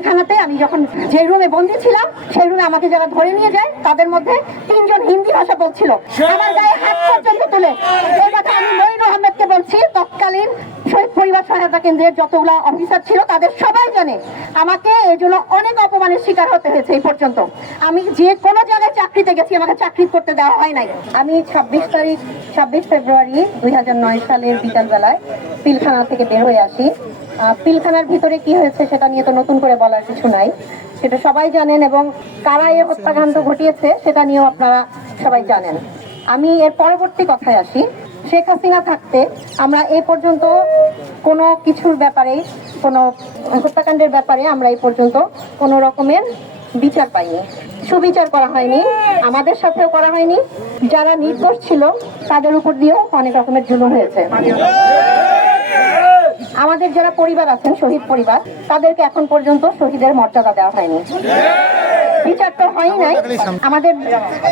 পিলখানাতে আমি যখন যে রুমে বন্দি ছিলাম সেই রুমে আমাকে যারা ধরে নিয়ে যায় তাদের মধ্যে তিনজন হিন্দি ভাষা বলছিল। আমার গায়ে হাত পর্যন্ত তুলে। এই কথা আমি মঈন আহমেদকে বলছি তৎকালীন শহীদ পরিবার সহায়তা কেন্দ্রের যতগুলো অফিসার ছিল তাদের সবাই জানে আমাকে এই জন্য অনেক অপমানের শিকার হতে হয়েছে এই পর্যন্ত। আমি যে কোনো জায়গায় চাকরিতে গেছি আমাকে চাকরি করতে দেওয়া হয় নাই। আমি ছাব্বিশ তারিখ ছাব্বিশ ফেব্রুয়ারি দুই হাজার নয় সালের বিকালবেলায় পিলখানা থেকে বের হয়ে আসি। পিলখানার ভিতরে কি হয়েছে সেটা নিয়ে তো নতুন করে বলার কিছু নাই। সেটা সবাই জানেন এবং কারা এর হত্যাকাণ্ড ঘটিয়েছে সেটা নিয়েও আপনারা সবাই জানেন। আমি এর পরবর্তী কথায় আসি। শেখ হাসিনা থাকতে আমরা এ পর্যন্ত কোনো কিছুর ব্যাপারে, কোনো হত্যাকাণ্ডের ব্যাপারে আমরা এই পর্যন্ত কোনো রকমের বিচার পাইনি। সুবিচার করা হয়নি, আমাদের সাথেও করা হয়নি। যারা নির্দোষ ছিল তাদের উপর দিয়েও অনেক রকমের জুলুম হয়েছে। আমাদের যারা পরিবার আছেন শহীদ পরিবার তাদেরকে এখন পর্যন্ত শহীদের মর্যাদা দেওয়া হয়নি। বিচার তো হয় নাই। আমাদের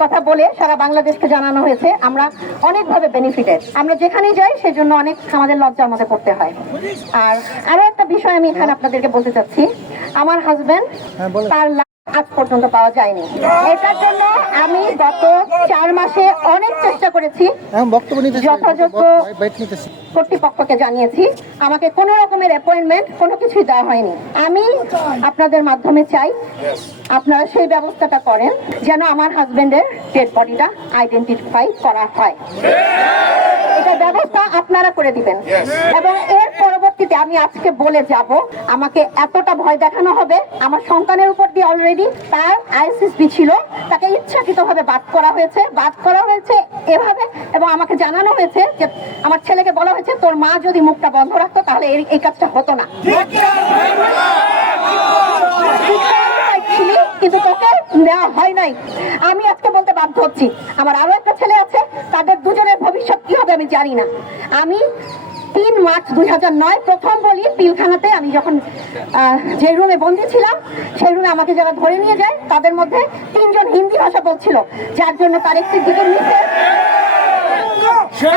কথা বলে সারা বাংলাদেশকে জানানো হয়েছে আমরা অনেকভাবে বেনিফিটেড আমরা যেখানেই যাই সেজন্য অনেক আমাদের লজ্জার মধ্যে করতে হয়। আর আরও একটা বিষয় আমি এখানে আপনাদেরকে বলতে চাচ্ছি। আমার হাজব্যান্ড তার আজ পর্যন্ত পাওয়া যায়নি। এটার জন্য আমি গত চার মাসে অনেক চেষ্টা করেছি এখন যথাযোগ্য কর্তৃপক্ষকে জানিয়েছি। আমাকে কোনো রকমের অ্যাপয়েন্টমেন্ট কোনো কিছুই দেওয়া হয়নি। আমি আপনাদের মাধ্যমে চাই আপনারা সেই ব্যবস্থাটা করেন যেন আমার হাজবেন্ডের ডেড বডিটা আইডেন্টিফাই করা হয়। এটা ব্যবস্থা আপনারা করে দিবেন। এবং এর পরবর্তীতে আমি আজকে বলে যাব, আমাকে এতটা ভয় দেখানো হবে, আমার সন্তানের উপর দিয়ে অলরেডি তার আইসিসপি ছিল, তাকে ইচ্ছাকৃতভাবে বাদ করা হয়েছে, বাদ করা হয়েছে এভাবে, এবং আমাকে জানানো হয়েছে যে আমার ছেলেকে বলা হয়েছে, তোর মা যদি মুখটা বন্ধ রাখতো, তাহলে এই কাজটা হতো না। কিন্তু তোকে নেওয়া হয় নাই। আমি আজকে বলতে বাধ্য হচ্ছি, আমার আরও একটা ছেলে আছে, তাদের দুজনের ভবিষ্যৎ কি হবে আমি জানি না। আমি তিন মার্চ দুই নয় প্রথম বলি পিলখানাতে আমি যখন যে রুমে বন্দি ছিলাম, সেই রুমে আমাকে যারা ধরে নিয়ে যায়, তাদের মধ্যে তিনজন হিন্দি ভাষা বলছিল, যার জন্য তার একটি দিকের নিচে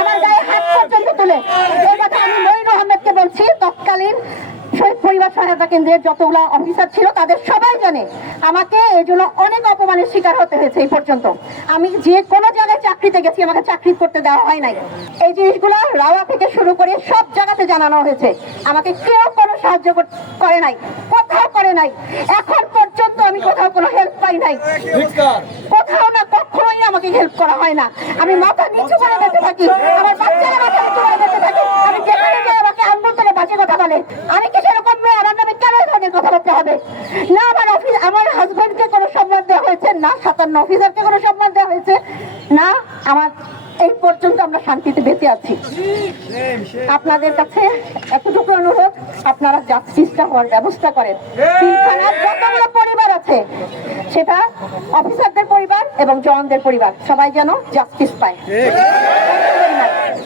আমার গায়ে হাত পর্যন্ত তুলে। এই কথা আমি মঈন আহমেদকে বলছি, তৎকালীন শহীদ পরিবার সহায়তা কেন্দ্রের যতগুলো অফিসার ছিল, তাদের সবাই জানে, আমাকে এই জন্য অনেক অপমানের শিকার হতে হয়েছে এই পর্যন্ত। আমি যে কোনো জায়গায় চাকরিতে গেছি আমাকে চাকরি করতে দেওয়া হয় নাই। এই জিনিসগুলো রাওয়া থেকে শুরু করে সব জায়গাতে জানানো হয়েছে। আমাকে কেউ কোনো সাহায্য করে নাই কোথাও করে নাই। এখন পর্যন্ত আমি কোথাও কোনো হেল্প পাই নাই। কোথাও না কখনোই আমাকে হেল্প করা হয় না। আমি মাথা নিচু করে বেঁচে থাকি আমার বাচ্চারা মাথা নিচু করে বেঁচে থাকে। আমি যেখানে যাই আমাকে আঙ্গুল তুলে বাজে কথা বলে আমি কি সেরকম মেয়ে? আমার নামে কেন ধরনের কথা বলতে হবে? না আমার অফিস আমার হাজবেন্ডকে কোনো সম্মান দেওয়া হয়েছে সাতান্ন অফিসারকে কোনো সম্মান দেওয়া হয়েছে। না, আমার এই পর্যন্ত আমরা শান্তিতে বেঁচে আছি। আপনাদের কাছে এতটুকু অনুরোধ, আপনারা জাস্টিসটা হওয়ার ব্যবস্থা করেন। তিনখানার যতগুলো পরিবার আছে, সেটা অফিসারদের পরিবার এবং জওয়ানদের পরিবার, সবাই যেন জাস্টিস পায়।